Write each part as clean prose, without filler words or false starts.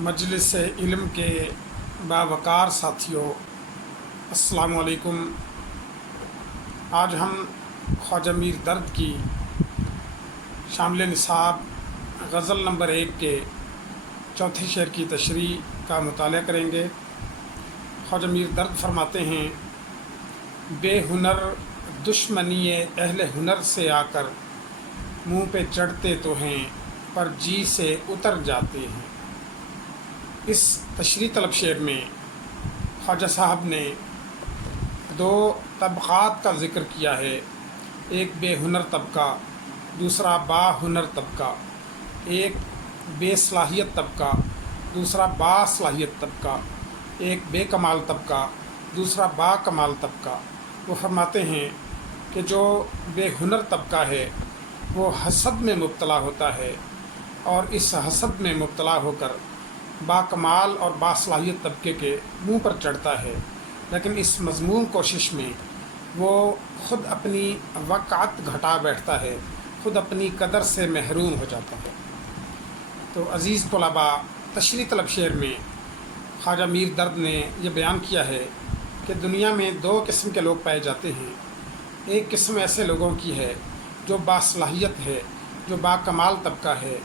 مجلس علم کے باوقار ساتھیوں، السلام علیکم۔ آج ہم خواجہ میر درد کی شامل نصاب غزل نمبر 1 کے چوتھے شعر کی تشریح کا مطالعہ کریں گے۔ خواجہ میر درد فرماتے ہیں: بے ہنر دشمنی اہل ہنر سے آ کر منہ پہ چڑھتے تو ہیں پر جی سے اتر جاتے ہیں۔ اس تشریح طلب شعر میں خواجہ صاحب نے 2 طبقات کا ذکر کیا ہے، ایک بے ہنر طبقہ، دوسرا با ہنر طبقہ، ایک بے صلاحیت طبقہ، دوسرا با صلاحیت طبقہ، ایک بے کمال طبقہ، دوسرا با کمال طبقہ۔ وہ فرماتے ہیں کہ جو بے ہنر طبقہ ہے وہ حسد میں مبتلا ہوتا ہے اور اس حسد میں مبتلا ہو کر با کمال اور با صلاحیت طبقے کے منہ پر چڑھتا ہے، لیکن اس مذموم کوشش میں وہ خود اپنی وقعت گھٹا بیٹھتا ہے، خود اپنی قدر سے محروم ہو جاتا ہے۔ تو عزیز طلباء، تشریح طلب شعر میں خواجہ میر درد نے یہ بیان کیا ہے کہ دنیا میں 2 قسم کے لوگ پائے جاتے ہیں۔ ایک قسم ایسے لوگوں کی ہے جو باصلاحیت ہے، جو با کمال طبقہ ہے،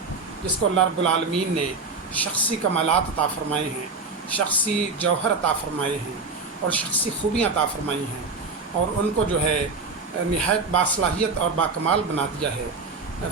جس کو اللہ رب العالمین نے شخصی کمالات عطا فرمائے ہیں، شخصی جوہر عطا فرمائے ہیں اور شخصی خوبیاں عطا فرمائی ہیں، اور ان کو جو ہے نہایت باصلاحیت اور با کمال بنا دیا ہے۔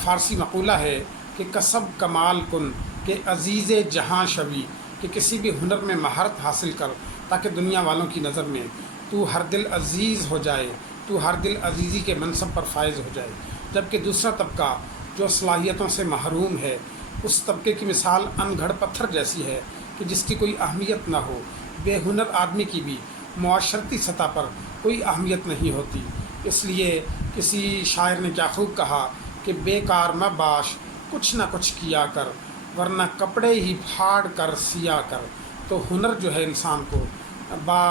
فارسی مقولہ ہے کہ کسب کمال کن کہ عزیز جہاں شوی، کہ کسی بھی ہنر میں مہارت حاصل کر تاکہ دنیا والوں کی نظر میں تو ہر دل عزیز ہو جائے، تو ہر دل عزیزی کے منصب پر فائز ہو جائے۔ جبکہ دوسرا طبقہ جو صلاحیتوں سے محروم ہے، اس طبقے کی مثال ان گھڑ پتھر جیسی ہے کہ جس کی کوئی اہمیت نہ ہو۔ بے ہنر آدمی کی بھی معاشرتی سطح پر کوئی اہمیت نہیں ہوتی۔ اس لیے کسی شاعر نے کیا خوب کہا کہ بے کار مہ باش کچھ نہ کچھ کیا کر، ورنہ کپڑے ہی پھاڑ کر سیا کر۔ تو ہنر جو ہے انسان کو با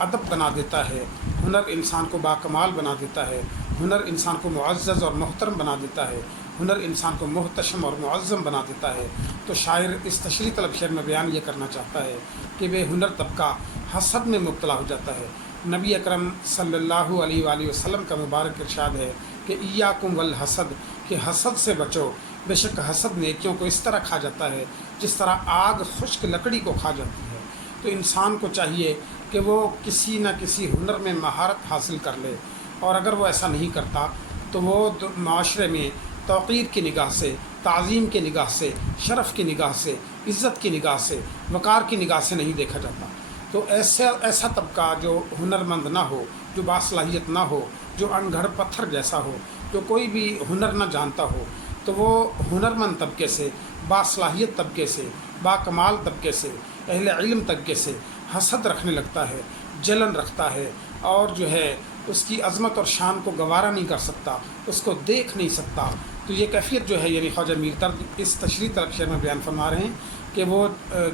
ادب بنا دیتا ہے، ہنر انسان کو با کمال بنا دیتا ہے، ہنر انسان کو معزز اور محترم بنا دیتا ہے، ہنر انسان کو محتشم اور معظم بنا دیتا ہے۔ تو شاعر اس تشریح طلب شعر میں بیان یہ کرنا چاہتا ہے کہ بے ہنر طبقہ حسد میں مبتلا ہو جاتا ہے۔ نبی اکرم صلی اللہ علیہ وآلہ وسلم کا مبارک ارشاد ہے کہ ایاکم والحسد، کہ حسد سے بچو، بے شک حسد نیکیوں کو اس طرح کھا جاتا ہے جس طرح آگ خشک لکڑی کو کھا جاتی ہے۔ تو انسان کو چاہیے کہ وہ کسی نہ کسی ہنر میں مہارت حاصل کر لے، اور اگر وہ ایسا نہیں کرتا تو وہ معاشرے میں توقیر کی نگاہ سے، تعظیم کی نگاہ سے، شرف کی نگاہ سے، عزت کی نگاہ سے، وقار کی نگاہ سے نہیں دیکھا جاتا۔ تو ایسا طبقہ جو ہنرمند نہ ہو، جو باصلاحیت نہ ہو، جو ان گھڑ پتھر جیسا ہو، جو کوئی بھی ہنر نہ جانتا ہو، تو وہ ہنرمند طبقے سے، باصلاحیت طبقے سے، با کمال طبقے سے، اہل علم طبقے سے حسد رکھنے لگتا ہے، جلن رکھتا ہے، اور جو ہے اس کی عظمت اور شان کو گوارا نہیں کر سکتا، اس کو دیکھ نہیں سکتا۔ تو یہ کیفیت جو ہے یعنی خواجہ میر درد اس تشریح طلب شعر میں بیان فرما رہے ہیں کہ وہ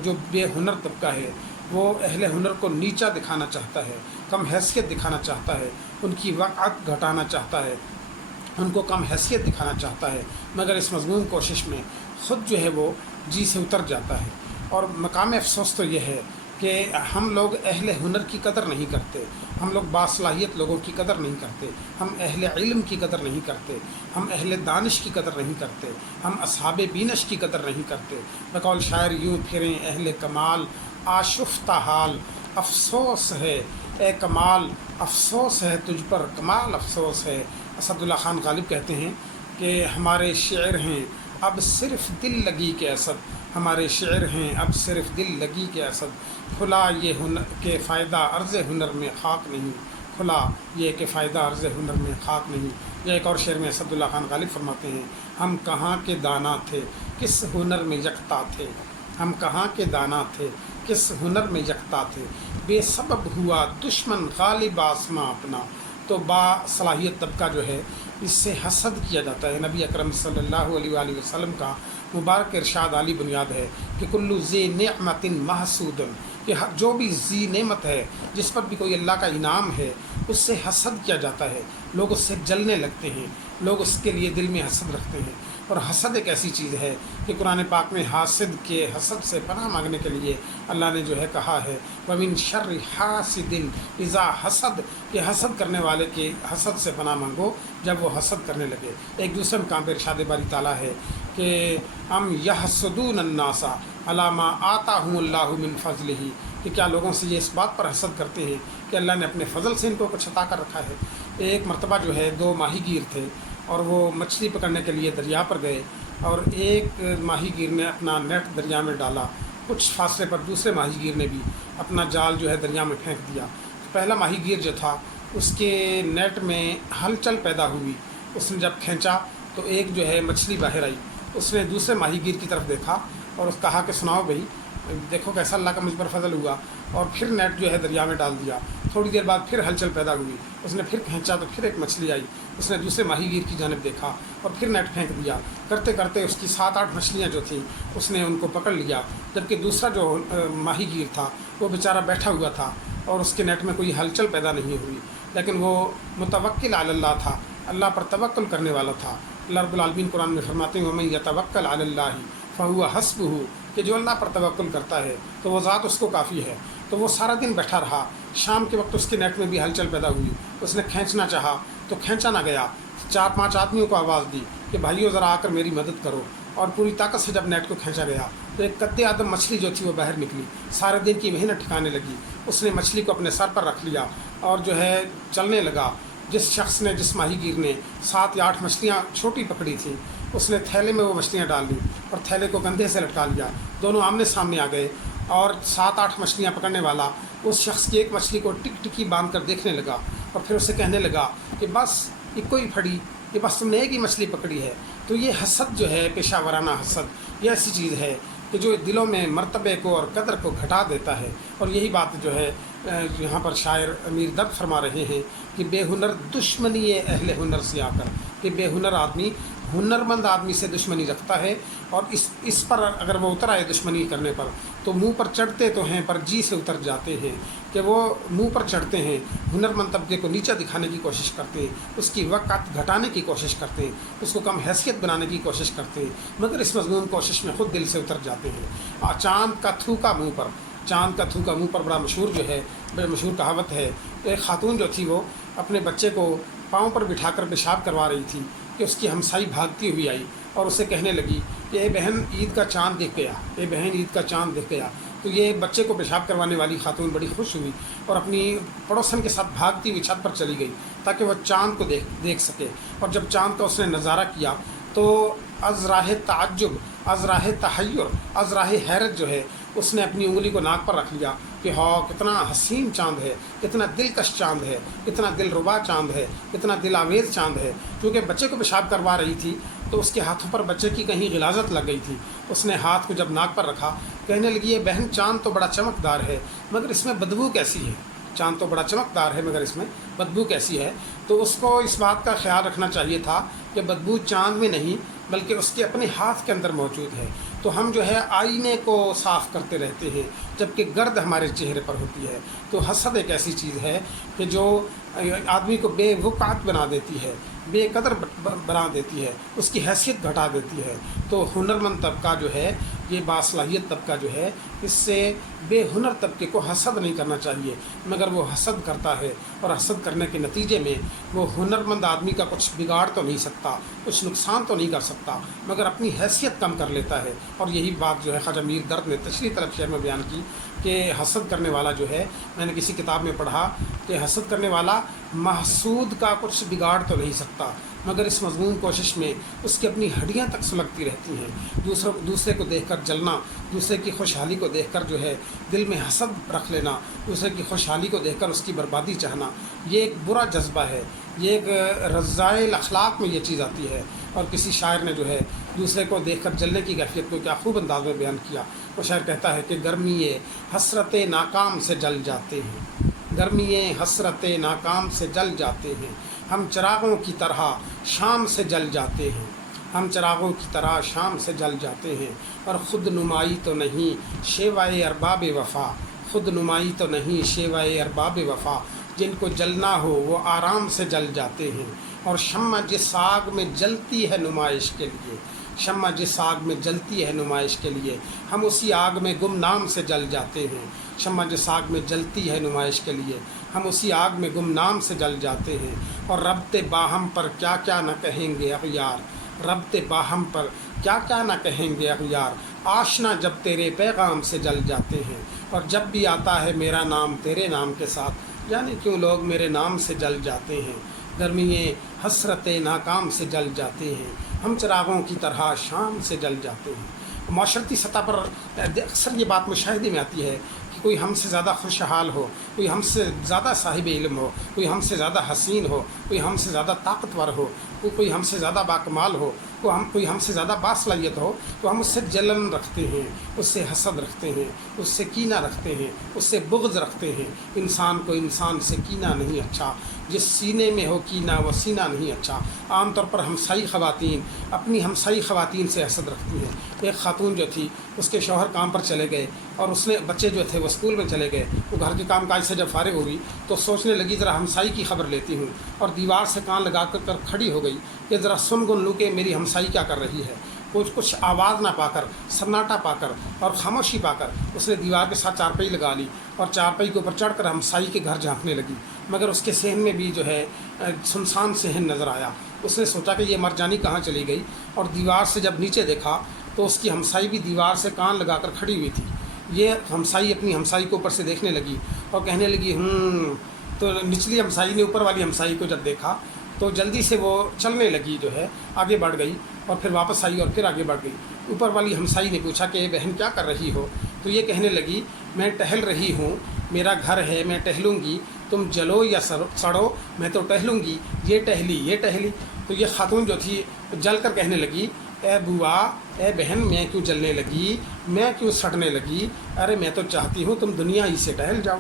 جو بے ہنر طبقہ ہے وہ اہل ہنر کو نیچا دکھانا چاہتا ہے، کم حیثیت دکھانا چاہتا ہے، ان کی وقعت گھٹانا چاہتا ہے، ان کو کم حیثیت دکھانا چاہتا ہے، مگر اس مضمون کوشش میں خود جو ہے وہ جی سے اتر جاتا ہے۔ اور مقام افسوس تو یہ ہے کہ ہم لوگ اہل ہنر کی قدر نہیں کرتے، ہم لوگ باصلاحیت لوگوں کی قدر نہیں کرتے، ہم اہل علم کی قدر نہیں کرتے، ہم اہل دانش کی قدر نہیں کرتے، ہم اصحاب بینش کی قدر نہیں کرتے۔ بقول شاعر یوں پھریں اہل کمال آشفتہ حال، افسوس ہے اے کمال افسوس ہے تجھ پر، کمال افسوس ہے۔ اسد اللہ خان غالب کہتے ہیں کہ ہمارے شعر ہیں اب صرف دل لگی کے اسد، ہمارے شعر ہیں اب صرف دل لگی کے اسد، کھلا یہ ہنر کے فائدہ عرض ہنر میں خاک نہیں، کھلا یہ کہ فائدہ عرض ہنر میں خاک نہیں۔ یا ایک اور شعر میں اسد اللہ خان غالب فرماتے ہیں: ہم کہاں کے دانا تھے کس ہنر میں یکتا تھے، ہم کہاں کے دانا تھے کس ہنر میں یکتا تھے، بے سبب ہوا دشمن غالب آسماں اپنا۔ تو با صلاحیت طبقہ جو ہے اس سے حسد کیا جاتا ہے۔ نبی اکرم صلی اللہ علیہ وآلہ وسلم کا مبارک ارشاد عالی بنیاد ہے کہ کلو ذی نعمت محسود، کہ جو بھی ذی نعمت ہے، جس پر بھی کوئی اللہ کا انعام ہے، اس سے حسد کیا جاتا ہے، لوگ اس سے جلنے لگتے ہیں، لوگ اس کے لیے دل میں حسد رکھتے ہیں۔ اور حسد ایک ایسی چیز ہے کہ قرآن پاک میں حاسد کے حسد سے پناہ مانگنے کے لیے اللہ نے جو ہے کہا ہے وَمِن شَرِّ حَاسِدٍ اِذَا حَسَد، کہ حسد کرنے والے کے حسد سے پناہ مانگو جب وہ حسد کرنے لگے۔ ایک دوسرے مقام پہ ارشاد باری تعالیٰ ہے کہ ام یحسدون الناس علی ما آتاہم اللہ من فضلہ، کہ کیا لوگوں سے یہ اس بات پر حسد کرتے ہیں کہ اللہ نے اپنے فضل سے ان کو کچھ عطا کر رکھا ہے۔ ایک مرتبہ جو ہے دو ماہی گیر تھے اور وہ مچھلی پکڑنے کے لیے دریا پر گئے، اور ایک ماہی گیر نے اپنا نیٹ دریا میں ڈالا، کچھ فاصلے پر دوسرے ماہی گیر نے بھی اپنا جال جو ہے دریا میں پھینک دیا۔ پہلا ماہی گیر جو تھا اس کے نیٹ میں ہلچل پیدا ہوئی، اس نے جب کھینچا تو ایک جو ہے مچھلی باہر آئی۔ اس نے دوسرے ماہی گیر کی طرف دیکھا اور اس کہا کہ سناؤ بھائی، دیکھو کیسا اللہ کا مجھ پر فضل ہوا، اور پھر نیٹ جو ہے دریا میں ڈال دیا۔ تھوڑی دیر بعد پھر ہلچل پیدا ہوئی، اس نے پھر کھینچا تو پھر ایک مچھلی آئی۔ اس نے دوسرے ماہی گیر کی جانب دیکھا اور پھر نیٹ پھینک دیا۔ کرتے کرتے اس کی 7-8 مچھلیاں جو تھیں اس نے ان کو پکڑ لیا، جبکہ دوسرا جو ماہی گیر تھا وہ بیچارہ بیٹھا ہوا تھا اور اس کے نیٹ میں کوئی ہلچل پیدا نہیں ہوئی، لیکن وہ متوکل علی اللہ تھا، اللہ پر توکل کرنے والا تھا۔ اللہ رب العالمین قرآن میں فرماتے ہیں وَمَن يَتَوَكَّلْ عَلَى اللَّهِ فَهُوَ حَسْبُهُ، کہ جو اللہ پر توکل کرتا ہے تو وہ ذات اس کو کافی ہے۔ تو وہ سارا دن بیٹھا رہا، شام کے وقت اس کے نیٹ میں بھی ہلچل پیدا ہوئی، اس نے کھینچنا چاہا تو کھینچا نہ گیا۔ 4-5 آدمیوں کو آواز دی کہ بھائیو ذرا آ کر میری مدد کرو، اور پوری طاقت سے جب نیٹ کو کھینچا گیا تو ایک قد آدم مچھلی جو تھی وہ باہر نکلی۔ سارے دن کی محنت ٹھکانے لگی، اس نے مچھلی کو اپنے سر پر رکھ لیا اور جو ہے چلنے لگا۔ جس شخص نے، جس ماہی گیر نے 7 یا 8 مچھلیاں چھوٹی پکڑی تھیں، اس نے تھیلے میں وہ مچھلیاں ڈال لیں اور تھیلے کو کندھے سے لٹکا لیا۔ دونوں آمنے سامنے آ گئے اور 7-8 مچھلیاں پکڑنے والا اس شخص کی ایک مچھلی کو ٹک ٹکی باندھ کر دیکھنے لگا، اور پھر اسے کہنے لگا کہ بس ایک ہی پھڑی، کہ بس تم نے ایک ہی مچھلی پکڑی ہے۔ تو یہ حسد جو ہے، پیشہ ورانہ حسد، یہ ایسی چیز ہے کہ جو دلوں میں مرتبے کو اور قدر کو گھٹا دیتا ہے۔ اور یہی بات جو ہے یہاں پر شاعر امیر درد فرما رہے ہیں کہ بے ہنر دشمنی اہل ہنر سے آ کر، کہ بے ہنر آدمی ہنرمند آدمی سے دشمنی رکھتا ہے، اور اس پر اگر وہ اتر آئے دشمنی کرنے پر تو منہ پر چڑھتے تو ہیں پر جی سے اتر جاتے ہیں، کہ وہ منہ پر چڑھتے ہیں، ہنرمند طبقے کو نیچا دکھانے کی کوشش کرتے ہیں، اس کی وقت گھٹانے کی کوشش کرتے ہیں، اس کو کم حیثیت بنانے کی کوشش کرتے ہیں، مگر اس مضمون کوشش میں خود دل سے اتر جاتے ہیں۔ چاند کا تھوکا منہ پر، چاند کا تھوکا منہ پر بڑا مشہور جو ہے، بڑی مشہور کہاوت ہے۔ ایک خاتون جو تھی وہ اپنے بچے کو پاؤں پر بٹھا کر پیشاب کروا رہی تھی کہ اس کی ہمسائی بھاگتی ہوئی آئی اور اسے کہنے لگی کہ اے بہن عید کا چاند دکھ گیا، اے بہن عید کا چاند دکھ گیا۔ تو یہ بچے کو پیشاب کروانے والی خاتون بڑی خوش ہوئی اور اپنی پڑوسن کے ساتھ بھاگتی ہوئی چھت پر چلی گئی تاکہ وہ چاند کو دیکھ سکے۔ اور جب چاند کا اس نے نظارہ کیا تو از راہ تعجب، از راہ تحیر، از راہ حیرت جو ہے، اس نے اپنی انگلی کو ناک پر رکھ لیا کہ ہاں کتنا حسین چاند ہے، کتنا دلکش چاند ہے، کتنا دل ربا چاند ہے، کتنا دل آویز چاند ہے۔ کیونکہ بچے کو پیشاب کروا رہی تھی تو اس کے ہاتھوں پر بچے کی کہیں غلاظت لگ گئی تھی۔ اس نے ہاتھ کو جب ناک پر رکھا، کہنے لگی یہ بہن چاند تو بڑا چمکدار ہے مگر اس میں بدبو کیسی ہے، چاند تو بڑا چمکدار ہے مگر اس میں بدبو کیسی ہے۔ تو اس کو اس بات کا خیال رکھنا چاہیے تھا کہ بدبو چاند میں نہیں بلکہ اس کے اپنے ہاتھ کے اندر موجود ہے۔ تو ہم جو ہے آئینے کو صاف کرتے رہتے ہیں جبکہ گرد ہمارے چہرے پر ہوتی ہے۔ تو حسد ایک ایسی چیز ہے کہ جو آدمی کو بے وقعت بنا دیتی ہے، بے قدر بنا دیتی ہے، اس کی حیثیت گھٹا دیتی ہے۔ تو ہنرمند طبقہ جو ہے، یہ باصلاحیت طبقہ جو ہے، اس سے بے ہنر طبقے کو حسد نہیں کرنا چاہیے، مگر وہ حسد کرتا ہے، اور حسد کرنے کے نتیجے میں وہ ہنرمند آدمی کا کچھ بگاڑ تو نہیں سکتا، کچھ نقصان تو نہیں کر سکتا، مگر اپنی حیثیت کم کر لیتا ہے۔ اور یہی بات جو ہے خواجہ میر درد نے تشریح طلب شعر میں بیان کی کہ حسد کرنے والا جو ہے، میں نے کسی کتاب میں پڑھا کہ حسد کرنے والا محسود کا کچھ بگاڑ تو نہیں سکتا، مگر اس مضمون کوشش میں اس کی اپنی ہڈیاں تک سلگتی رہتی ہیں۔ دوسرے کو دیکھ کر جلنا، دوسرے کی خوشحالی کو دیکھ کر جو ہے دل میں حسد رکھ لینا، دوسرے کی خوشحالی کو دیکھ کر اس کی بربادی چاہنا، یہ ایک برا جذبہ ہے، یہ ایک رذائل اخلاق میں یہ چیز آتی ہے۔ اور کسی شاعر نے جو ہے دوسرے کو دیکھ کر جلنے کی کیفیت کو کیا خوب انداز میں بیان کیا۔ وہ شاعر کہتا ہے کہ گرمی حسرت ناکام سے جل جاتے ہیں، گرمی حسرت ناکام سے جل جاتے ہیں، ہم چراغوں کی طرح شام سے جل جاتے ہیں، ہم چراغوں کی طرح شام سے جل جاتے ہیں، اور خود نمائی تو نہیں شیوائے ارباب وفا، خود نمائی تو نہیں شیوائے ارباب وفا، جن کو جلنا ہو وہ آرام سے جل جاتے ہیں، اور شمع جس آگ میں جلتی ہے نمائش کے لیے، شمع جس آگ میں جلتی ہے نمائش کے لیے، ہم اسی آگ میں گمنام سے جل جاتے ہیں۔ شمع جس آگ میں جلتی ہے نمائش کے لیے، ہم اسی آگ میں گمنام سے جل جاتے ہیں۔ اور ربط باہم پر کیا کیا نہ کہیں گے اغیار، ربط باہم پر کیا کیا نہ کہیں گے اغیار، آشنا جب تیرے پیغام سے جل جاتے ہیں۔ اور جب بھی آتا ہے میرا نام تیرے نام کے ساتھ، یعنی کیوں لوگ میرے نام سے جل جاتے ہیں، گرمیے حسرت ناکام سے جل جاتے ہیں، ہم چراغوں کی طرح شام سے جل جاتے ہیں۔ معاشرتی سطح پر اکثر یہ بات مشاہدے میں آتی ہے کہ کوئی ہم سے زیادہ خوشحال ہو، کوئی ہم سے زیادہ صاحب علم ہو، کوئی ہم سے زیادہ حسین ہو، کوئی ہم سے زیادہ طاقتور ہو، کوئی ہم سے زیادہ باکمال ہو، کوئی ہم سے زیادہ باصلاحیت ہو، تو ہم اس سے جلن رکھتے ہیں، اس سے حسد رکھتے ہیں، اس سے کینہ رکھتے ہیں، اس سے بغض رکھتے ہیں۔ انسان کو انسان سے کینہ نہیں اچھا، جس سینے میں ہو کینہ وہ سینہ نہیں اچھا۔ عام طور پر ہمسائی خواتین اپنی ہمسائی خواتین سے حسد رکھتی ہیں۔ ایک خاتون جو تھی، اس کے شوہر کام پر چلے گئے اور اس نے بچے جو تھے وہ اسکول میں چلے گئے، وہ گھر کے کام کاج سے جب فارغ ہوئی تو سوچنے لگی ذرا ہمسائی کی خبر لیتی ہوں، اور دیوار سے کان لگا کر کھڑی ہو گئی کہ ذرا سن گن لوں کہ میری ہمسائی کیا کر رہی ہے۔ کچھ آواز نہ پا کر، سناٹا پا کر اور خاموشی پا کر اس نے دیوار کے ساتھ چارپائی لگا لی اور چارپائی کے اوپر چڑھ کر ہمسائی کے گھر جھانکنے لگی، مگر اس کے صحن میں بھی جو ہے سنسان صحن نظر آیا۔ اس نے سوچا کہ یہ مرجانی کہاں چلی گئی، اور دیوار سے جب نیچے دیکھا تو اس کی ہمسائی بھی دیوار سے کان لگا کر کھڑی ہوئی تھی۔ یہ ہمسائی اپنی ہمسائی کو اوپر سے دیکھنے لگی اور کہنے لگی تو نچلی ہمسائی نے اوپر والی ہمسائی کو جب دیکھا تو جلدی سے وہ چلنے لگی، جو ہے آگے بڑھ گئی اور پھر واپس آئی اور پھر آگے بڑھ گئی۔ اوپر والی ہمسائی نے پوچھا کہ بہن کیا کر رہی ہو؟ تو یہ کہنے لگی میں ٹہل رہی ہوں، میرا گھر ہے، میں ٹہلوں گی، تم جلو یا سڑو میں تو ٹہلوں گی، یہ ٹہلی یہ ٹہلی۔ تو یہ خاتون جو تھی جل کر کہنے لگی اے بوا، اے بہن، میں کیوں جلنے لگی، میں کیوں سڑنے لگی، ارے میں تو چاہتی ہوں تم دنیا ہی سے ٹہل جاؤ۔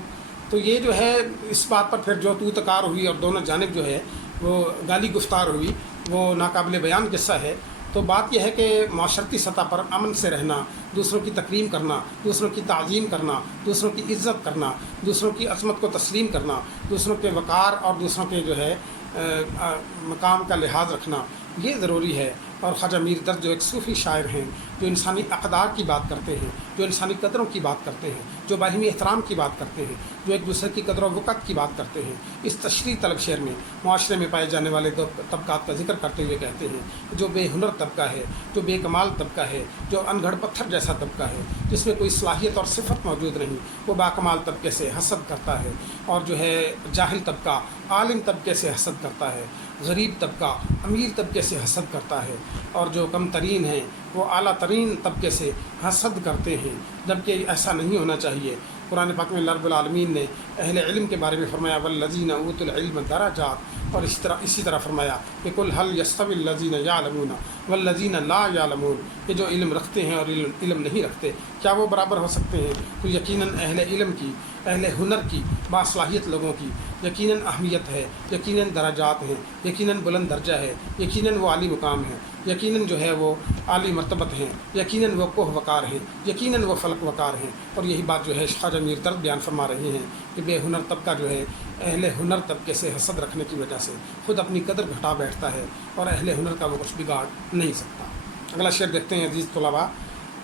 تو یہ جو ہے اس بات پر پھر جو تو تکار ہوئی اور دونوں جانب جو ہے وہ گالی گفتار ہوئی، وہ ناقابل بیان قصہ ہے۔ تو بات یہ ہے کہ معاشرتی سطح پر امن سے رہنا، دوسروں کی تکریم کرنا، دوسروں کی تعظیم کرنا، دوسروں کی عزت کرنا، دوسروں کی عظمت کو تسلیم کرنا، دوسروں کے وقار اور دوسروں کے جو ہے مقام کا لحاظ رکھنا، یہ ضروری ہے۔ اور خواجہ میر درد جو ایک صوفی شاعر ہیں، جو انسانی اقدار کی بات کرتے ہیں، جو انسانی قدروں کی بات کرتے ہیں، جو باہمی احترام کی بات کرتے ہیں، جو ایک دوسرے کی قدر و وقت کی بات کرتے ہیں، اس تشریح طلب شعر میں معاشرے میں پائے جانے والے دو طبقات کا ذکر کرتے ہوئے کہتے ہیں جو بے ہنر طبقہ ہے، جو بے کمال طبقہ ہے، جو انگھڑ پتھر جیسا طبقہ ہے، جس میں کوئی صلاحیت اور صفت موجود نہیں، وہ باکمال طبقے سے حسد کرتا ہے، اور جو ہے جاہل طبقہ عالم طبقے سے حسد کرتا ہے، غریب طبقہ امیر طبقے سے حسد کرتا ہے، اور جو کم ترین ہیں وہ اعلیٰ ترین طبقے سے حسد کرتے ہیں، جبکہ ایسا نہیں ہونا چاہیے۔ قرآن پاک میں اللہ رب العالمین نے اہل علم کے بارے میں فرمایا والذین اوتوا العلم درجات، اور اسی طرح فرمایا کہ قل هل یستوی الذین یعلمون والذین لا یعلمون، کہ جو علم رکھتے ہیں اور علم نہیں رکھتے کیا وہ برابر ہو سکتے ہیں؟ تو یقیناً اہل علم کی، اہل ہنر کی، باصلاحیت لوگوں کی یقیناً اہمیت ہے، یقیناً درجات ہیں، یقیناً بلند درجہ ہے، یقیناً وہ عالی مقام ہے، یقیناً جو ہے وہ عالی مرتبت ہیں، یقیناً وہ کوہ وقار ہیں، یقیناً وہ فلک وقار ہیں۔ اور یہی بات جو ہے خواجہ میر درد بیان فرما رہے ہیں کہ بے ہنر طبقہ جو ہے اہل ہنر طبقے سے حسد رکھنے کی وجہ سے خود اپنی قدر گھٹا بیٹھتا ہے، اور اہل ہنر کا وہ کچھ بگاڑ نہیں سکتا۔ اگلا شعر دیکھتے ہیں عزیز طلباء۔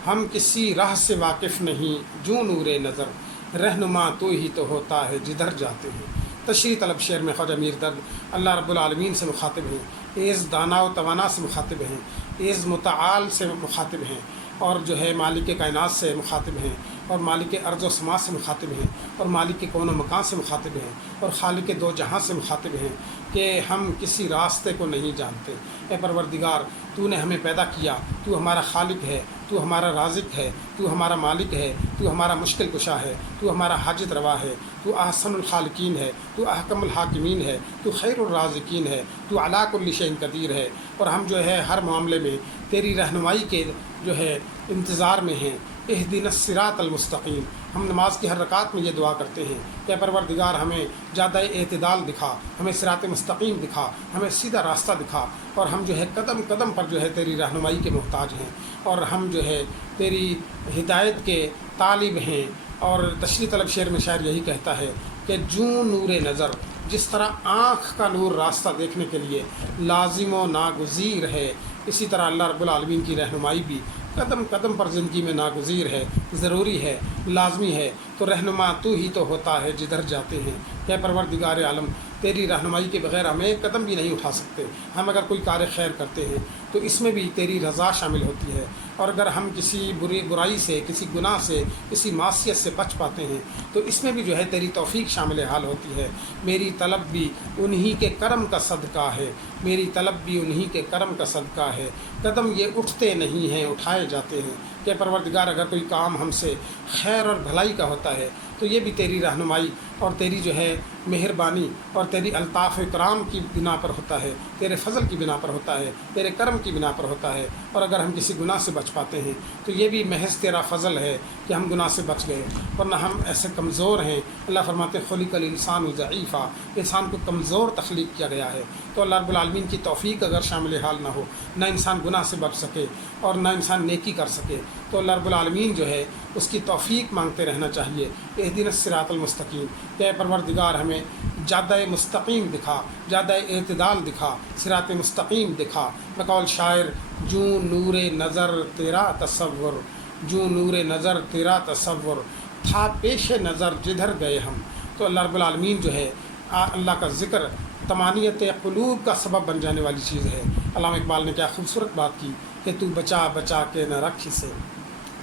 ہم کسی راہ سے واقف نہیں جو نور نظر، رہنما تو ہی تو ہوتا ہے جدھر جاتے ہیں۔ تشریح طلب شعر میں خواجہ میر درد اللہ رب العالمین سے مخاطب ہیں، ایز دانا و توانا سے مخاطب ہیں، ایز متعال سے مخاطب ہیں، اور جو ہے مالک کائنات سے مخاطب ہیں، اور مالک ارض و سما سے مخاطب ہیں، اور مالک کون و مکان سے مخاطب ہیں، اور خالق دو جہاں سے مخاطب ہیں کہ ہم کسی راستے کو نہیں جانتے۔ اے پروردگار، تو نے ہمیں پیدا کیا، تو ہمارا خالق ہے، تو ہمارا رازق ہے، تو ہمارا مالک ہے، تو ہمارا مشکل کشا ہے، تو ہمارا حاجت روا ہے، تو احسن الخالقین ہے، تو احکم الحاکمین ہے، تو خیر الرازقین ہے، تو علی کل شیء قدیر ہے۔ اور ہم جو ہے ہر معاملے میں تیری رہنمائی کے جو ہے انتظار میں ہیں۔ اہدنا الصراط المستقیم، ہم نماز کی ہر رکعت میں یہ دعا کرتے ہیں کہ پروردگار ہمیں زیادہ اعتدال دکھا، ہمیں صراط مستقیم دکھا، ہمیں سیدھا راستہ دکھا، اور ہم جو ہے قدم قدم پر جو ہے تیری رہنمائی کے محتاج ہیں، اور ہم جو ہے تیری ہدایت کے طالب ہیں۔ اور تشریح طلب شعر میں شاعر یہی کہتا ہے کہ جوں نور نظر، جس طرح آنکھ کا نور راستہ دیکھنے کے لیے لازم و ناگزیر ہے، اسی طرح اللہ رب العالمین کی رہنمائی بھی قدم قدم پر زندگی میں ناگزیر ہے، ضروری ہے، لازمی ہے۔ تو رہنما تو ہی تو ہوتا ہے جدھر جاتے ہیں، کہ پروردگار عالم تیری رہنمائی کے بغیر ہم ایک قدم بھی نہیں اٹھا سکتے۔ ہم اگر کوئی کار خیر کرتے ہیں تو اس میں بھی تیری رضا شامل ہوتی ہے، اور اگر ہم کسی برائی سے، کسی گناہ سے، کسی معصیت سے بچ پاتے ہیں تو اس میں بھی جو ہے تیری توفیق شامل حال ہوتی ہے۔ میری طلب بھی انہی کے کرم کا صدقہ ہے، میری طلب بھی انہی کے کرم کا صدقہ ہے۔ قدم یہ اٹھتے نہیں ہیں، اٹھائے جاتے ہیں، کہ پروردگار اگر کوئی کام ہم سے خیر اور بھلائی کا ہوتا ہے تو یہ بھی تیری رہنمائی اور تیری جو ہے مہربانی اور تیری الطاف و کرام کی بنا پر ہوتا ہے، تیرے فضل کی بنا پر ہوتا ہے، تیرے کرم کی بنا پر ہوتا ہے۔ اور اگر ہم کسی گناہ سے بچ پاتے ہیں تو یہ بھی محض تیرا فضل ہے کہ ہم گناہ سے بچ گئے، ورنہ ہم ایسے کمزور ہیں۔ اللہ فرماتے خلق الانسان ضعیفا، انسان کو کمزور تخلیق کیا گیا ہے۔ تو اللہ رب العالمین کی توفیق اگر شامل حال نہ ہو، نہ انسان گناہ سے بچ سکے اور نہ انسان نیکی کر سکے، تو اللہ رب العالمین جو ہے اس کی توفیق مانگتے رہنا چاہیے۔ اہدنا الصراط المستقیم، کہ پروردگار ہمیں جادہ مستقیم دکھا، جادہ اعتدال دکھا، صراط مستقیم دکھا۔ بقول شاعر جوں نور نظر تیرا تصور، جوں نور نظر تیرا تصور، تھا پیش نظر جدھر گئے ہم۔ تو اللہ رب العالمین جو ہے اللہ کا ذکر طمانیت قلوب کا سبب بن جانے والی چیز ہے۔ علامہ اقبال نے کیا خوبصورت بات کی کہ تو بچا بچا کے نہ رکھ اسے،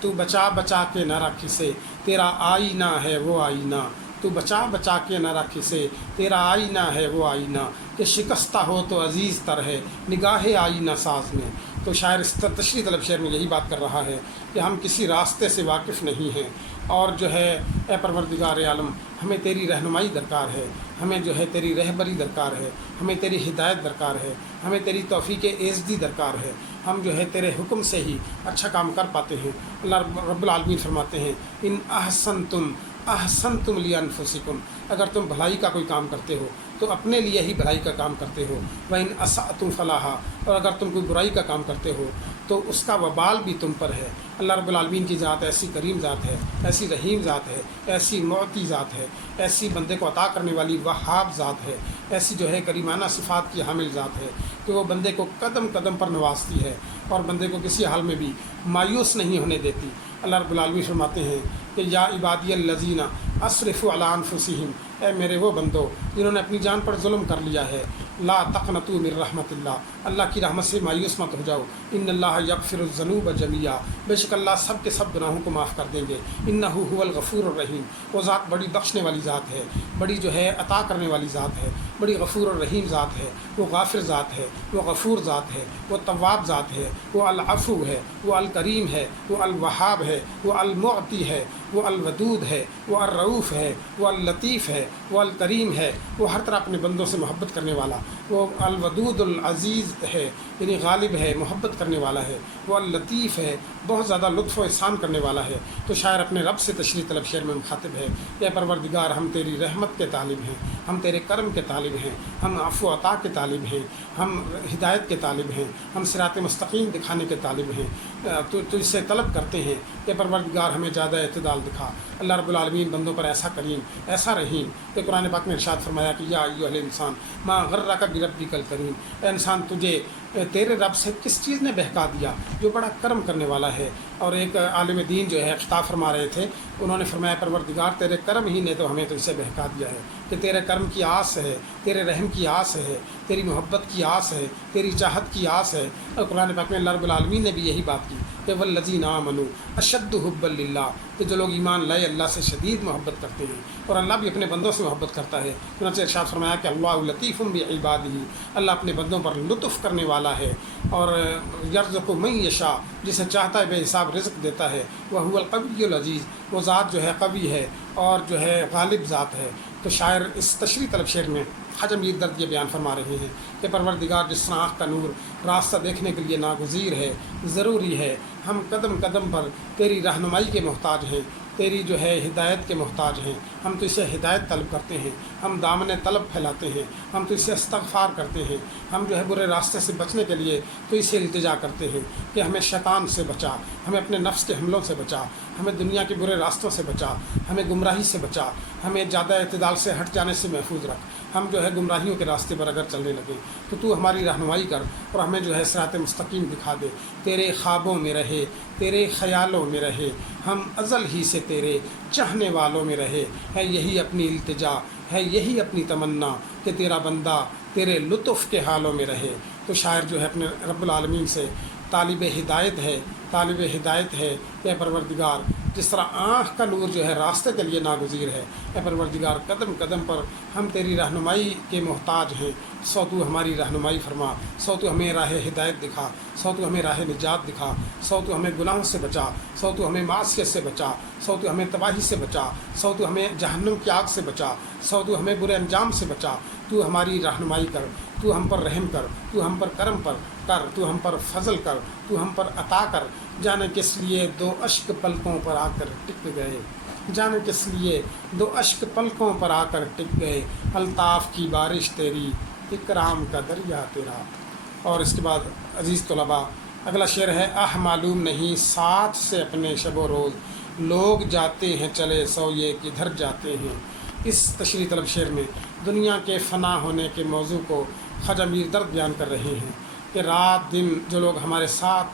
تو بچا بچا کے نہ رکھ اسے، تیرا آئینہ ہے وہ آئینہ، تو بچا بچا کے نہ رکھ اسے، تیرا آئینہ ہے وہ آئینہ، کہ شکستہ ہو تو عزیز تر ہے نگاہ آئینہ ساز میں۔ تو شاعر اس تشریح طلب شعر میں یہی بات کر رہا ہے کہ ہم کسی راستے سے واقف نہیں ہیں، اور جو ہے اے پروردگار عالم ہمیں تیری رہنمائی درکار ہے، ہمیں جو ہے تیری رہبری درکار ہے، ہمیں تیری ہدایت درکار ہے، ہمیں تیری توفیق عزتی درکار ہے۔ ہم جو ہے تیرے حکم سے ہی اچھا کام کر پاتے ہیں۔ اللہ رب العالمین فرماتے ہیں ان احسنتم لانفسکم، اگر تم بھلائی کا کوئی کام کرتے ہو تو اپنے لیے ہی بھلائی کا کام کرتے ہو، وَإِنْ أَسَأْتُمْ فَلَهَا، اور اگر تم کوئی برائی کا کام کرتے ہو تو اس کا وبال بھی تم پر ہے۔ اللہ رب العالمین کی ذات ایسی کریم ذات ہے، ایسی رحیم ذات ہے، ایسی معطی ذات ہے، ایسی بندے کو عطا کرنے والی وہاب ذات ہے، ایسی جو ہے کریمانہ صفات کی حامل ذات ہے کہ وہ بندے کو قدم قدم پر نوازتی ہے اور بندے کو کسی حال میں بھی مایوس نہیں ہونے دیتی۔ اللہ رب العالمین فرماتے ہیں کہ یا عبادی الذین اسرفوا علی انفسہم، اے میرے وہ بندو جنہوں نے اپنی جان پر ظلم کر لیا ہے، لا تقنطوا من رحمت اللہ کی رحمت سے مایوس مت ہو جاؤ، ان اللہ یغفر الذنوب جميعا، بے شک اللہ سب کے سب گناہوں کو معاف کر دیں گے، انہ هو الغفور الرحیم، وہ ذات بڑی بخشنے والی ذات ہے، بڑی جو ہے عطا کرنے والی ذات ہے، بڑی غفور الرحیم ذات ہے، وہ غافر ذات ہے، وہ غفور ذات ہے، وہ تواب ذات ہے، وہ العفو ہے، وہ الکریم ہے، وہ الوہاب ہے، وہ المعطی ہے، وہ الودود ہے، وہ الرؤوف ہے، وہ اللطیف ہے، وہ الکریم ہے، وہ ہر طرح اپنے بندوں سے محبت کرنے والا، وہ الودود العزیز ہے، یعنی غالب ہے، محبت کرنے والا ہے، وہ اللطیف ہے، بہت زیادہ لطف و احسان کرنے والا ہے۔ تو شاعر اپنے رب سے تشریح طلب شعر میں مخاطب ہے کہ پروردگار ہم تیری رحمت کے طالب ہیں، ہم تیرے کرم کے طالب ہیں، ہم عفو عطا کے طالب ہیں، ہم ہدایت کے طالب ہیں، ہم صراط مستقیم دکھانے کے طالب ہیں۔ تو اس سے طلب کرتے ہیں کہ پروردگار ہمیں زیادہ اعتدال دکھا۔ اللہ رب العالمین بندوں پر ایسا کریم، ایسا رحیم کہ قرآن پاک میں ارشاد فرمایا کہ یا ایھا الانسان ما غرک بربک الکریم، اے انسان تجھے تیرے رب سے کس چیز نے بہکا دیا جو بڑا کرم کرنے والا ہے۔ اور ایک عالم دین جو ہے خطاب فرما رہے تھے، انہوں نے فرمایا پروردگار تیرے کرم ہی نے تو ہمیں تو اسے بہکا دیا ہے، کہ تیرے کرم کی آس ہے، تیرے رحم کی آس ہے، تیری محبت کی آس ہے، تیری چاہت کی آس ہے۔ اور قرآن پاک میں اللہ رب العالمین نے بھی یہی بات کی کہ والذین آمنوا اشد حبا للہ، کہ جو لوگ ایمان لائے اللہ سے شدید محبت کرتے ہیں، اور اللہ بھی اپنے بندوں سے محبت کرتا ہے۔ چنانچہ ارشاد فرمایا کہ اللہ لطیف بعبادہ، اللہ اپنے بندوں پر لطف کرنے والا ہے، اور یرزق من یشاء، جسے چاہتا ہے بے حساب رزق دیتا ہے، وہو القوی العزیز، وہ ذات جو ہے قوی ہے اور جو ہے غالب ذات ہے۔ تو شاعر اس تشریح طلب شعر میں خواجہ میر درد یہ بیان فرما رہے ہیں کہ پروردگار جس طرح آنکھ کا نور راستہ دیکھنے کے لیے ناگزیر ہے، ضروری ہے، ہم قدم قدم پر تیری رہنمائی کے محتاج ہیں، تیری جو ہے ہدایت کے محتاج ہیں۔ ہم تو اسے ہدایت طلب کرتے ہیں، ہم دامن طلب پھیلاتے ہیں، ہم تو اسے استغفار کرتے ہیں، ہم جو ہے برے راستے سے بچنے کے لیے تو اسے التجا کرتے ہیں کہ ہمیں شیطان سے بچا، ہمیں اپنے نفس کے حملوں سے بچا، ہمیں دنیا کے برے راستوں سے بچا، ہمیں گمراہی سے بچا، ہمیں زیادہ اعتدال سے ہٹ جانے سے محفوظ رکھ۔ ہم جو ہے گمراہیوں کے راستے پر اگر چلنے لگیں تو تو ہماری رہنمائی کر اور ہمیں جو ہے صراط مستقیم دکھا دے. تیرے خوابوں میں رہے، تیرے خیالوں میں رہے، ہم ازل ہی سے تیرے چاہنے والوں میں رہے. ہے یہی اپنی التجا، ہے یہی اپنی تمنا کہ تیرا بندہ تیرے لطف کے حالوں میں رہے. تو شاعر جو ہے اپنے رب العالمین سے طالب ہدایت ہے کہ پروردگار، جس طرح آنکھ کا نور جو ہے راستے کے لیے ناگزیر ہے، اے پروردگار قدم قدم پر ہم تیری رہنمائی کے محتاج ہیں. سو تو ہماری رہنمائی فرما، سو تو ہمیں راہ ہدایت دکھا، سو تو ہمیں راہ نجات دکھا، سو تو ہمیں گناہوں سے بچا، سو تو ہمیں معصیت سے بچا، سو تو ہمیں تباہی سے بچا، سو تو ہمیں جہنم کی آگ سے بچا، سو تو ہمیں برے انجام سے بچا. تو ہماری رہنمائی کر، تو ہم پر رحم کر، تو ہم پر کرم کر، تو ہم پر فضل کر، تو ہم پر عطا کر. جانے کس لیے دو اشک پلکوں پر آ کر ٹک گئے، جانے کس لیے دو اشک پلکوں پر آ کر ٹک گئے. الطاف کی بارش تیری، اکرام کا دریا تیرا. اور اس کے بعد عزیز طلباء اگلا شعر ہے: معلوم نہیں ساتھ سے اپنے شب و روز، لوگ جاتے ہیں چلے سو یہ کدھر جاتے ہیں. اس تشریح طلب شعر میں دنیا کے فنا ہونے کے موضوع کو خواجہ میر درد بیان کر رہے ہیں کہ رات دن جو لوگ ہمارے ساتھ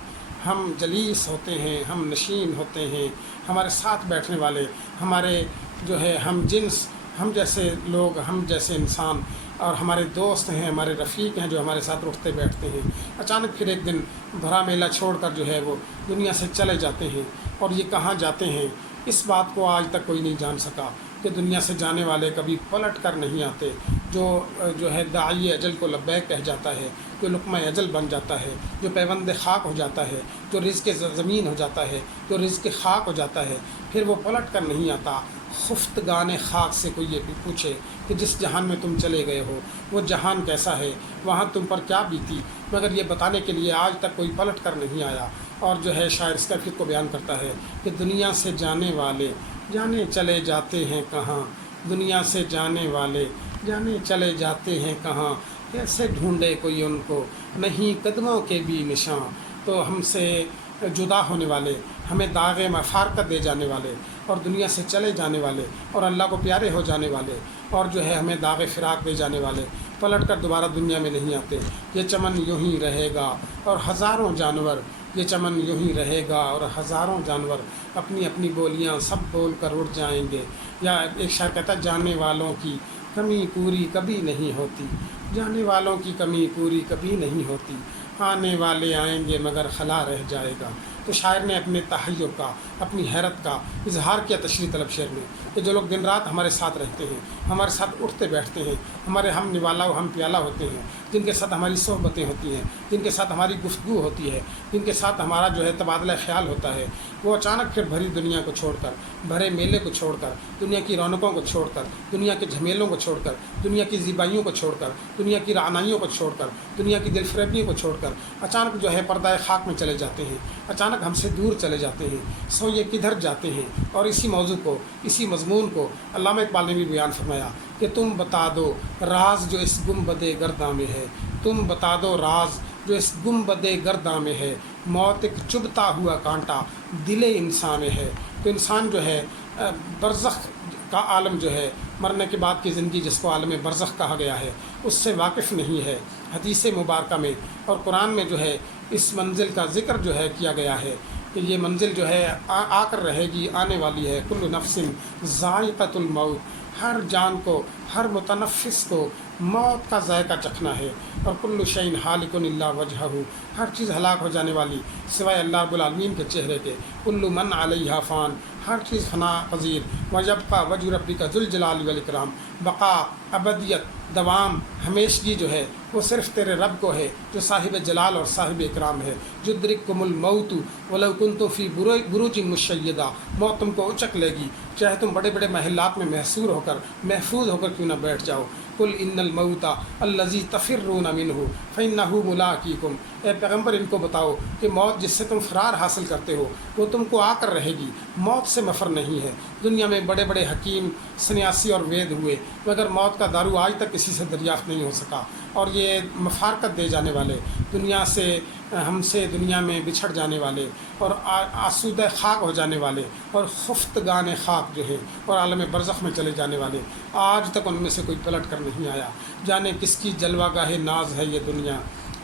ہم جلیس ہوتے ہیں، ہم نشین ہوتے ہیں، ہمارے ساتھ بیٹھنے والے، ہمارے جو ہے ہم جنس، ہم جیسے لوگ، ہم جیسے انسان، اور ہمارے دوست ہیں، ہمارے رفیق ہیں جو ہمارے ساتھ اٹھتے بیٹھتے ہیں، اچانک پھر ایک دن بھرا میلہ چھوڑ کر جو ہے وہ دنیا سے چلے جاتے ہیں. اور یہ کہاں جاتے ہیں اس بات کو آج تک کوئی نہیں جان سکا کہ دنیا سے جانے والے کبھی پلٹ کر نہیں آتے. جو ہے داعی اجل کو لبیک کہہ جاتا ہے، جو لقمہ اجل بن جاتا ہے، جو پیوند خاک ہو جاتا ہے، جو رزق زمین ہو جاتا ہے، جو رزق خاک ہو جاتا ہے، پھر وہ پلٹ کر نہیں آتا. خفتگان خاک سے کوئی یہ بھی پوچھے کہ جس جہان میں تم چلے گئے ہو وہ جہان کیسا ہے، وہاں تم پر کیا بیتی، مگر یہ بتانے کے لیے آج تک کوئی پلٹ کر نہیں آیا. اور جو ہے شاعر اس کیفیت کو بیان کرتا ہے کہ دنیا سے جانے والے جانے چلے جاتے ہیں کہاں، دنیا سے جانے والے جانے چلے جاتے ہیں کہاں، کیسے ڈھونڈے کوئی ان کو نہیں قدموں کے بھی نشاں. تو ہم سے جدا ہونے والے، ہمیں داغ مفارقت دے جانے والے، اور دنیا سے چلے جانے والے، اور اللہ کو پیارے ہو جانے والے، اور جو ہے ہمیں داغ فراق دے جانے والے پلٹ کر دوبارہ دنیا میں نہیں آتے. یہ چمن یوں ہی رہے گا اور ہزاروں جانور، یہ چمن یوں ہی رہے گا اور ہزاروں جانور اپنی اپنی بولیاں سب بول کر اڑ جائیں گے. یا ایک شاعر کہتا ہے: جانے والوں کی کمی پوری کبھی نہیں ہوتی، جانے والوں کی کمی پوری کبھی نہیں ہوتی، آنے والے آئیں گے مگر خلا رہ جائے گا. تو شاعر نے اپنے تحیر کا، اپنی حیرت کا اظہار کیا تشریح طلب شعر میں کہ جو لوگ دن رات ہمارے ساتھ رہتے ہیں، ہمارے ساتھ اٹھتے بیٹھتے ہیں، ہمارے ہم نوالا و ہم پیالہ ہوتے ہیں، جن کے ساتھ ہماری صحبتیں ہوتی ہیں، جن کے ساتھ ہماری گفتگو ہوتی ہے، جن کے ساتھ ہمارا جو ہے تبادلہ خیال ہوتا ہے، وہ اچانک پھر بھری دنیا کو چھوڑ کر، بھرے میلے کو چھوڑ کر، دنیا کی رونقوں کو چھوڑ کر، دنیا کے جھمیلوں کو چھوڑ کر، دنیا کی زیبائیوں کو چھوڑ کر، دنیا کی رعنائیوں کو چھوڑ کر، دنیا کی دل فریبیوں کو چھوڑ کر اچانک جو ہے پردہ خاک میں چلے جاتے ہیں، اچانک ہم سے دور چلے جاتے ہیں. سو یہ کدھر جاتے ہیں. اور اسی موضوع کو، اسی مضمون کو علامہ اقبال نے بھی بیان فرمایا کہ تم بتا دو راز جو اس گنبد گرداں میں ہے، تم بتا دو راز جو اس گنبد گرداں میں ہے، موت ایک چبھتا ہوا کانٹا دل انسان میں ہے. تو انسان جو ہے برزخ کا عالم جو ہے، مرنے کے بعد کی زندگی جس کو عالم برزخ کہا گیا ہے، اس سے واقف نہیں ہے. حدیث مبارکہ میں اور قرآن میں جو ہے اس منزل کا ذکر جو ہے کیا گیا ہے کہ یہ منزل جو ہے آ کر رہے گی، آنے والی ہے. کل نفس ذائقۃ الموت، ہر جان کو، ہر متنفس کو موت کا ذائقہ چکھنا ہے. اور کل شیء ہالک الا وجہہ، ہر چیز ہلاک ہو جانے والی سوائے اللہ رب العالمین کے چہرے کے. کل من علیہا فان، ہر چیز فنا پذیر. ویبقی وجہ ربک ذو الجلال والاکرام، بقا، ابدیت، دوام، ہمیشگی جو ہے وہ صرف تیرے رب کو ہے جو صاحب جلال اور صاحب اکرام ہے. یدرککم الموت ولو کنتم فی بروج مشیدہ، موت تم کو اچک لے گی چاہے تم بڑے بڑے محلات میں محفوظ ہو کر کیوں نہ بیٹھ جاؤ. قل ان الموت الذی تفرون منہ فانہ ملاقیکم، اے پیغمبر ان کو بتاؤ کہ موت جس سے تم فرار حاصل کرتے ہو وہ تم کو آ کر رہے گی، موت سے مفر نہیں ہے. دنیا میں بڑے بڑے حکیم، سنیاسی اور وید ہوئے مگر موت کا دارو آج تک کسی سے دریافت نہیں ہو سکا. اور یہ مفارقت دے جانے والے، دنیا سے ہم سے دنیا میں بچھڑ جانے والے اور آسودہ خاک ہو جانے والے اور خفتگان خاک جو ہے اور عالم برزخ میں چلے جانے والے، آج تک ان میں سے کوئی پلٹ کر نہیں آیا۔ جانے کس کی جلوہ گاہ ناز ہے یہ دنیا،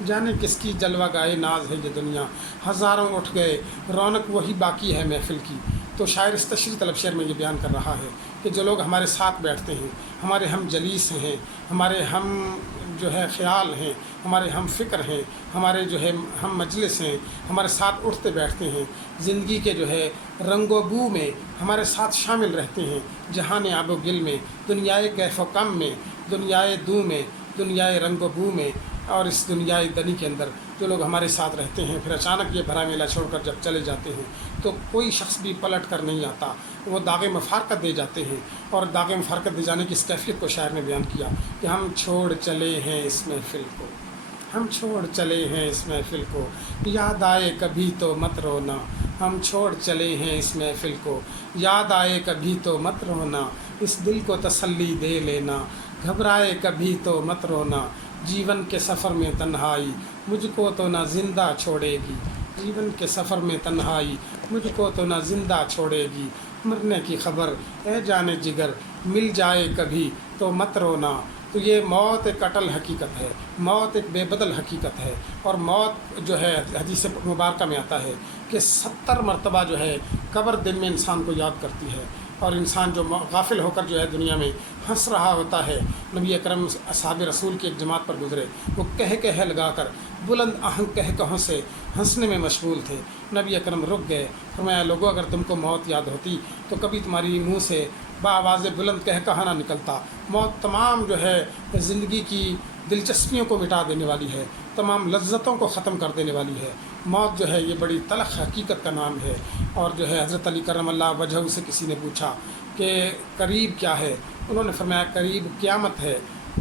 جانے کس کی جلوہ گاہ ناز ہے یہ دنیا، ہزاروں اٹھ گئے رونق وہی باقی ہے محفل کی۔ تو شاعر اس تشریح طلب شعر میں یہ بیان کر رہا ہے کہ جو لوگ ہمارے ساتھ بیٹھتے ہیں، ہمارے ہم جلیس ہیں، ہمارے ہم جو ہے خیال ہیں، ہمارے ہم فکر ہیں، ہمارے جو ہے ہم مجلس ہیں، ہمارے ساتھ اٹھتے بیٹھتے ہیں، زندگی کے جو ہے رنگ و بو میں ہمارے ساتھ شامل رہتے ہیں، جہان آب و گل میں، دنیائے کیف و کم میں، دنیائے دو میں، دنیائے رنگ و بو میں، اور اس دنیائے دنی کے اندر جو لوگ ہمارے ساتھ رہتے ہیں، پھر اچانک یہ بھرا میلہ چھوڑ کر جب چلے جاتے ہیں تو کوئی شخص بھی پلٹ کر نہیں آتا، وہ داغ مفارقت دے جاتے ہیں۔ اور داغ مفارقت دے جانے کی اس کیفیت کو شاعر نے بیان کیا کہ ہم چھوڑ چلے ہیں اس محفل کو، ہم چھوڑ چلے ہیں اس محفل کو، یاد آئے کبھی تو مت رونا، ہم چھوڑ چلے ہیں اس محفل کو، یاد آئے کبھی تو مت رونا، اس دل کو تسلی دے لینا، گھبرائے کبھی تو مت رونا، جیون کے سفر میں تنہائی مجھ کو تو نہ زندہ چھوڑے گی، جیون کے سفر میں تنہائی مجھ کو تو نہ زندہ چھوڑے گی، مرنے کی خبر اے جانے جگر مل جائے کبھی تو مت رونا۔ تو یہ موت ایک اٹل حقیقت ہے، موت ایک بے بدل حقیقت ہے، اور موت جو ہے حدیث مبارکہ میں آتا ہے کہ 70 مرتبہ جو ہے قبر دن میں انسان کو یاد کرتی ہے، اور انسان جو غافل ہو کر جو ہے دنیا میں ہنس رہا ہوتا ہے، نبی اکرم اصحاب رسول کی ایک جماعت پر گزرے، وہ کہہ لگا کر بلند آہنگ کہوں سے ہنسنے میں مشغول تھے۔ نبی اکرم رک گئے، فرمایا لوگوں اگر تم کو موت یاد ہوتی تو کبھی تمہاری منہ سے بآواز بلند کہا نہ نکلتا۔ موت تمام جو ہے زندگی کی دلچسپیوں کو مٹا دینے والی ہے، تمام لذتوں کو ختم کر دینے والی ہے۔ موت جو ہے یہ بڑی تلخ حقیقت کا نام ہے۔ اور جو ہے حضرت علی کرم اللہ وجہہ سے کسی نے پوچھا کہ قریب کیا ہے، انہوں نے فرمایا قریب قیامت ہے۔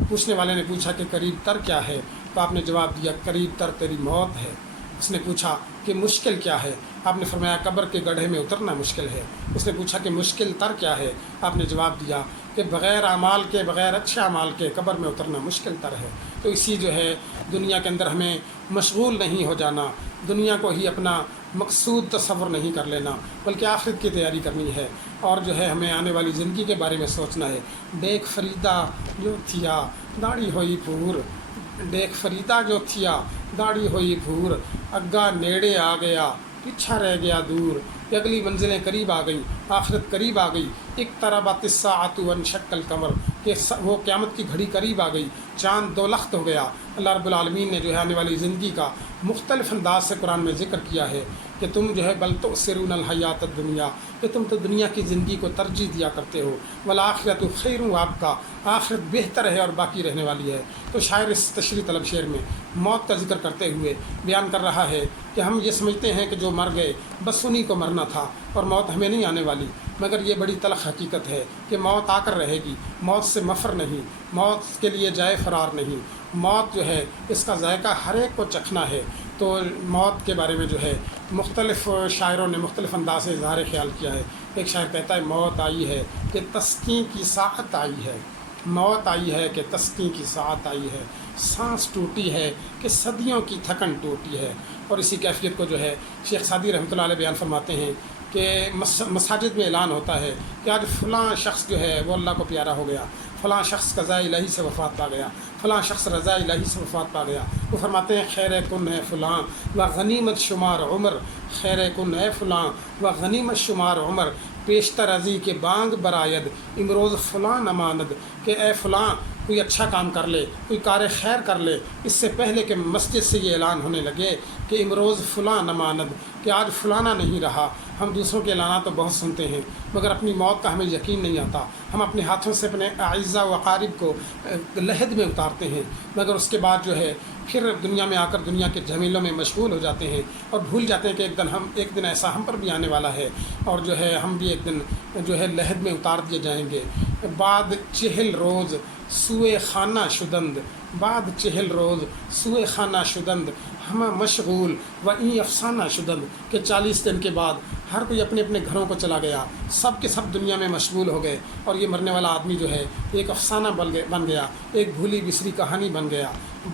پوچھنے والے نے پوچھا کہ قریب تر کیا ہے، تو آپ نے جواب دیا قریب تر تیری موت ہے۔ اس نے پوچھا کہ مشکل کیا ہے، آپ نے فرمایا قبر کے گڑھے میں اترنا مشکل ہے۔ اس نے پوچھا کہ مشکل تر کیا ہے، آپ نے جواب دیا کہ بغیر اعمال کے، بغیر اچھے اعمال کے قبر میں اترنا مشکل تر ہے۔ تو اسی جو ہے دنیا کے اندر ہمیں مشغول نہیں ہو جانا، دنیا کو ہی اپنا مقصود تصور نہیں کر لینا، بلکہ آخرت کی تیاری کرنی ہے، اور جو ہے ہمیں آنے والی زندگی کے بارے میں سوچنا ہے۔ دیکھ فریدا جو تھیا داڑھی ہوئی پھور، دیکھ فریدا جو تھیا داڑھی ہوئی پھور، اگا نیڑے آ گیا پیچھا رہ گیا دور، کہ اگلی منزلیں قریب آ گئیں، آخرت قریب آ گئی۔ اقتربت الساعۃ وانشق القمر، کہ وہ قیامت کی گھڑی قریب آ گئی، چاند دو لخت ہو گیا۔ اللہ رب العالمین نے جو ہے آنے والی زندگی کا مختلف انداز سے قرآن میں ذکر کیا ہے کہ تم جو ہے بل تؤثرون الحیات الدنیا، کہ تم تو دنیا کی زندگی کو ترجیح دیا کرتے ہو، والآخرۃ خیر آپ کا، آخرت بہتر ہے اور باقی رہنے والی ہے۔ تو شاعر اس تشریح طلب شعر میں موت کا ذکر کرتے ہوئے بیان کر رہا ہے کہ ہم یہ سمجھتے ہیں کہ جو مر گئے بس انہیں کو مرنا تھا اور موت ہمیں نہیں آنے والی، مگر یہ بڑی تلخ حقیقت ہے کہ موت آ کر رہے گی، موت سے مفر نہیں، موت کے لیے جائے فرار نہیں، موت جو ہے اس کا ذائقہ ہر ایک کو چکھنا ہے۔ تو موت کے بارے میں جو ہے مختلف شاعروں نے مختلف انداز سے اظہار خیال کیا ہے۔ ایک شاعر کہتا ہے موت آئی ہے کہ تسکین کی ساعت آئی ہے، موت آئی ہے کہ تسکین کی ساعت آئی ہے، سانس ٹوٹی ہے کہ صدیوں کی تھکن ٹوٹی ہے۔ اور اسی کیفیت کو جو ہے شیخ سعدی رحمۃ اللہ علیہ بیان فرماتے ہیں کہ مساجد میں اعلان ہوتا ہے کہ آج فلاں شخص جو ہے وہ اللہ کو پیارا ہو گیا، فلاں شخص قضاء الہی سے وفات پا گیا، فلاں شخص رضا الہی سے وفات پا گیا۔ وہ فرماتے ہیں خیر کن ہے فلاں و غنیمت شمار عمر، خیر کن ہے فلاں و غنیمت شمار عمر، پیشتر ازی کے بانگ برآید امروز فلاں نماند، کہ اے فلاں کوئی اچھا کام کر لے، کوئی کار خیر کر لے، اس سے پہلے کہ مسجد سے یہ اعلان ہونے لگے کہ امروز فلاں نماند، کہ آج فلانا نہیں رہا۔ ہم دوسروں کے اعلانات تو بہت سنتے ہیں، مگر اپنی موت کا ہمیں یقین نہیں آتا۔ ہم اپنے ہاتھوں سے اپنے اعزاء و اقارب کو لحد میں اتارتے ہیں، مگر اس کے بعد جو ہے پھر دنیا میں آ کر دنیا کے جھمیلوں میں مشغول ہو جاتے ہیں اور بھول جاتے ہیں کہ ایک دن ایسا ہم پر بھی آنے والا ہے، اور جو ہے ہم بھی ایک دن جو ہے لحد میں اتار دیے جائیں گے۔ بعد 40 روز سوئے خانہ شدند، بعد 40 روز سوئے خانہ شدند، ہم مشغول و این افسانہ شدند، کہ 40 دن کے بعد ہر کوئی اپنے اپنے گھروں کو چلا گیا، سب کے سب دنیا میں مشغول ہو گئے، اور یہ مرنے والا آدمی جو ہے ایک افسانہ بن گیا، ایک بھولی بسری کہانی بن گیا۔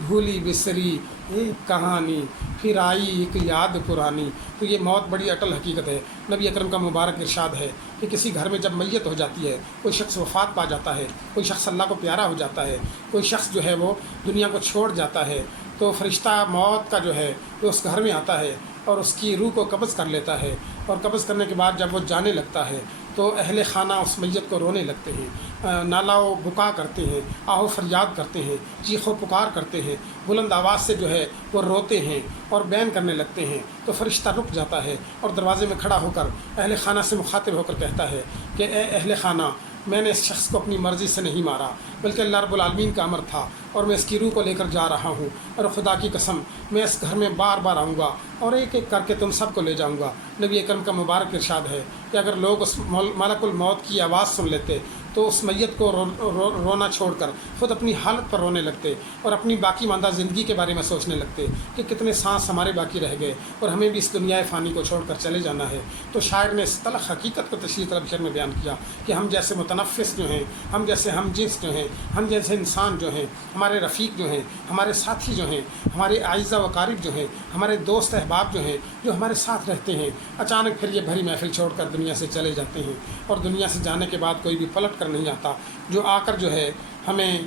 بھولی بسری ایک کہانی پھر آئی ایک یاد پرانی۔ تو یہ موت بڑی اٹل حقیقت ہے۔ نبی اکرم کا مبارک ارشاد ہے کہ کسی گھر میں جب میت ہو جاتی ہے، کوئی شخص وفات پا جاتا ہے، کوئی شخص اللہ کو پیارا ہو جاتا ہے، کوئی شخص جو ہے وہ دنیا کو چھوڑ جاتا ہے، تو فرشتہ موت کا جو ہے وہ اس گھر میں آتا ہے اور اس کی روح کو قبض کر لیتا ہے، اور قبض کرنے کے بعد جب وہ جانے لگتا ہے تو اہل خانہ اس میت کو رونے لگتے ہیں، نالا و بکا کرتے ہیں، آہ و فریاد کرتے ہیں، چیخ و پکار کرتے ہیں، بلند آواز سے جو ہے وہ روتے ہیں اور بین کرنے لگتے ہیں۔ تو فرشتہ رک جاتا ہے اور دروازے میں کھڑا ہو کر اہل خانہ سے مخاطب ہو کر کہتا ہے کہ اے اہل خانہ، میں نے اس شخص کو اپنی مرضی سے نہیں مارا، بلکہ اللہ رب العالمین کا امر تھا، اور میں اس کی روح کو لے کر جا رہا ہوں، اور خدا کی قسم میں اس گھر میں بار بار آؤں گا اور ایک ایک کر کے تم سب کو لے جاؤں گا۔ نبی اکرم کا مبارک ارشاد ہے کہ اگر لوگ اس ملک الموت کی آواز سن لیتے تو اس میت کو رونا چھوڑ کر خود اپنی حالت پر رونے لگتے اور اپنی باقی ماندہ زندگی کے بارے میں سوچنے لگتے کہ کتنے سانس ہمارے باقی رہ گئے اور ہمیں بھی اس دنیا فانی کو چھوڑ کر چلے جانا ہے۔ تو شاعر نے اس تلخ حقیقت کو تشریح طلب شعر میں بیان کیا کہ ہم جیسے متنفس جو ہیں، ہم جیسے ہم جنس جو ہیں، ہم جیسے انسان جو ہیں، ہمارے رفیق جو ہیں، ہمارے ساتھی جو ہیں، ہمارے اعزہ و اقارب جو ہیں، ہمارے دوست احباب جو ہیں، جو ہمارے ساتھ رہتے ہیں، اچانک پھر یہ بھری محفل چھوڑ کر دنیا سے چلے جاتے ہیں، اور دنیا سے جانے کے بعد کوئی بھی پلٹ کر نہیں آتا جو آ کر جو ہے ہمیں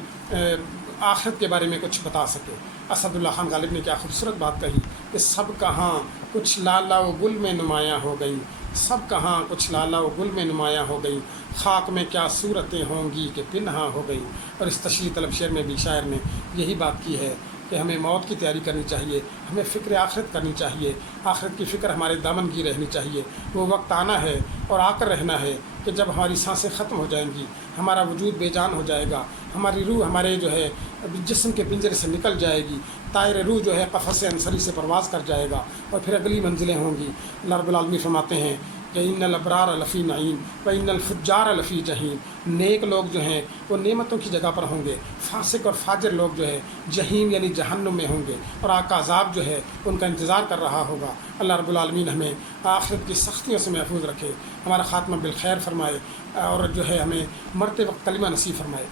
آخرت کے بارے میں کچھ بتا سکے۔ اسد اللہ خان غالب نے کیا خوبصورت بات کہی کہ سب کہاں کچھ لالا و گل میں نمایاں ہو گئی، سب کہاں کچھ لالا و گل میں نمایاں ہو گئی، خاک میں کیا صورتیں ہوں گی کہ پنہاں ہو گئی۔ اور اس تشریح طلب شعر میں بھی شاعر نے یہی بات کی ہے کہ ہمیں موت کی تیاری کرنی چاہیے، ہمیں فکر آخرت کرنی چاہیے، آخرت کی فکر ہمارے دامن کی رہنی چاہیے۔ وہ وقت آنا ہے اور آ کر رہنا ہے کہ جب ہماری سانسیں ختم ہو جائیں گی، ہمارا وجود بے جان ہو جائے گا، ہماری روح ہمارے جو ہے جسم کے پنجرے سے نکل جائے گی، طائر روح جو ہے قفس انصری سے پرواز کر جائے گا، اور پھر اگلی منزلیں ہوں گی۔ اللہ رب العالمین فرماتے ہیں کہ ان الابرار لفی نعیم و ان الفجار لفی جحیم۔ نیک لوگ جو ہیں وہ نعمتوں کی جگہ پر ہوں گے، فاسق اور فاجر لوگ جو ہے جہیم یعنی جہنم میں ہوں گے، اور آگ کا عذاب جو ہے ان کا انتظار کر رہا ہوگا۔ اللہ رب العالمین ہمیں آخرت کی سختیوں سے محفوظ رکھے، ہمارا خاتمہ بالخیر فرمائے، اور جو ہے ہمیں مرتے وقت کلمہ نصیب فرمائے۔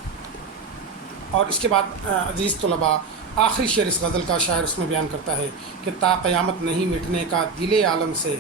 اور اس کے بعد عزیز طلباء، آخری شعر اس غزل کا شاعر اس میں بیان کرتا ہے کہ تا قیامت نہیں مٹنے کا دل عالم سے،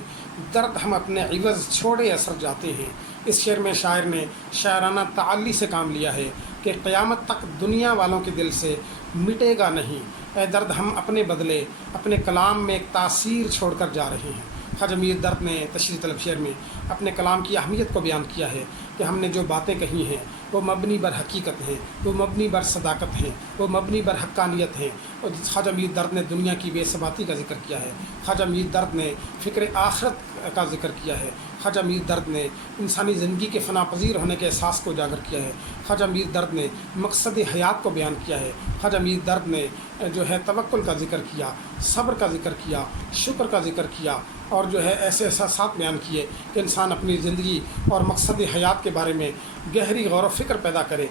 درد ہم اپنے عوض چھوڑے اثر جاتے ہیں۔ اس شعر میں شاعر نے شاعرانہ تعلی سے کام لیا ہے کہ قیامت تک دنیا والوں کے دل سے مٹے گا نہیں، اے درد ہم اپنے بدلے اپنے کلام میں ایک تاثیر چھوڑ کر جا رہے ہیں۔ خواجہ میر درد نے تشریح طلب شعر میں اپنے کلام کی اہمیت کو بیان کیا ہے کہ ہم نے جو باتیں کہی ہیں وہ مبنی بر حقیقت ہیں، وہ مبنی بر صداقت ہیں، وہ مبنی بر حقانیت ہیں۔ اور خواجہ میر درد نے دنیا کی بے ثباتی کا ذکر کیا ہے، خواجہ میر درد نے فکر آخرت کا ذکر کیا ہے، خواجہ میر درد نے انسانی زندگی کے فنا پذیر ہونے کے احساس کو اجاگر کیا ہے، خواجہ میر درد نے مقصد حیات کو بیان کیا ہے، خواجہ میر درد نے جو ہے توکل کا ذکر کیا، صبر کا ذکر کیا، شکر کا ذکر کیا، اور جو ہے ایسے احساسات بیان کیے کہ انسان اپنی زندگی اور مقصد حیات کے بارے میں گہری غور و فکر پیدا کرے۔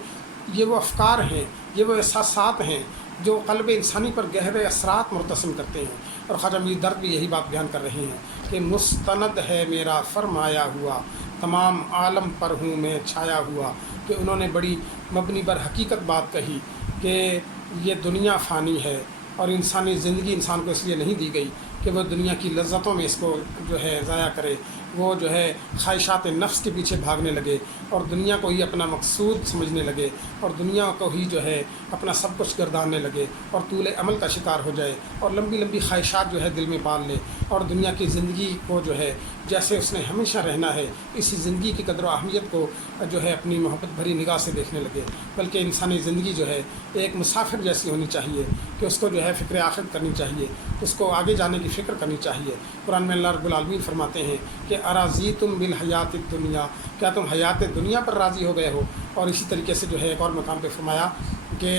یہ وہ افکار ہیں، یہ وہ احساسات ہیں جو قلب انسانی پر گہرے اثرات مرتسم کرتے ہیں۔ اور خواجہ میر درد بھی یہی بات بیان کر رہے ہیں کہ مستند ہے میرا فرمایا ہوا، تمام عالم پر ہوں میں چھایا ہوا۔ کہ انہوں نے بڑی مبنی بر حقیقت بات کہی کہ یہ دنیا فانی ہے، اور انسانی زندگی انسان کو اس لیے نہیں دی گئی کہ وہ دنیا کی لذتوں میں اس کو جو ہے ضائع کرے، وہ جو ہے خواہشات نفس کے پیچھے بھاگنے لگے اور دنیا کو ہی اپنا مقصود سمجھنے لگے، اور دنیا کو ہی جو ہے اپنا سب کچھ گرداننے لگے، اور طول عمل کا شکار ہو جائے، اور لمبی لمبی خواہشات جو ہے دل میں پال لے، اور دنیا کی زندگی کو جو ہے جیسے اس نے ہمیشہ رہنا ہے اسی زندگی کی قدر و اہمیت کو جو ہے اپنی محبت بھری نگاہ سے دیکھنے لگے۔ بلکہ انسانی زندگی جو ہے ایک مسافر جیسی ہونی چاہیے کہ اس کو جو ہے فکر آخرت کرنی چاہیے، اس کو آگے جانے کی فکر کرنی چاہیے۔ قرآن میں اللہ رب العالمین فرماتے ہیں کہ اراضیتم بالحیات الدنیا، کیا تم حیات دنیا پر راضی ہو گئے ہو؟ اور اسی طریقے سے جو ہے ایک اور مقام پہ فرمایا کہ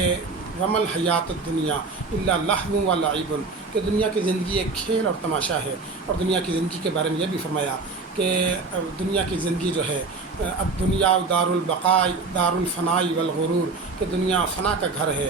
ومل حیات الدنیا الا لہو و لعب، کہ دنیا کی زندگی ایک کھیل اور تماشا ہے۔ اور دنیا کی زندگی کے بارے میں یہ بھی فرمایا کہ دنیا کی زندگی جو ہے الدنیا دار البقاء دار الفناء والغرور، کہ دنیا فنا کا گھر ہے،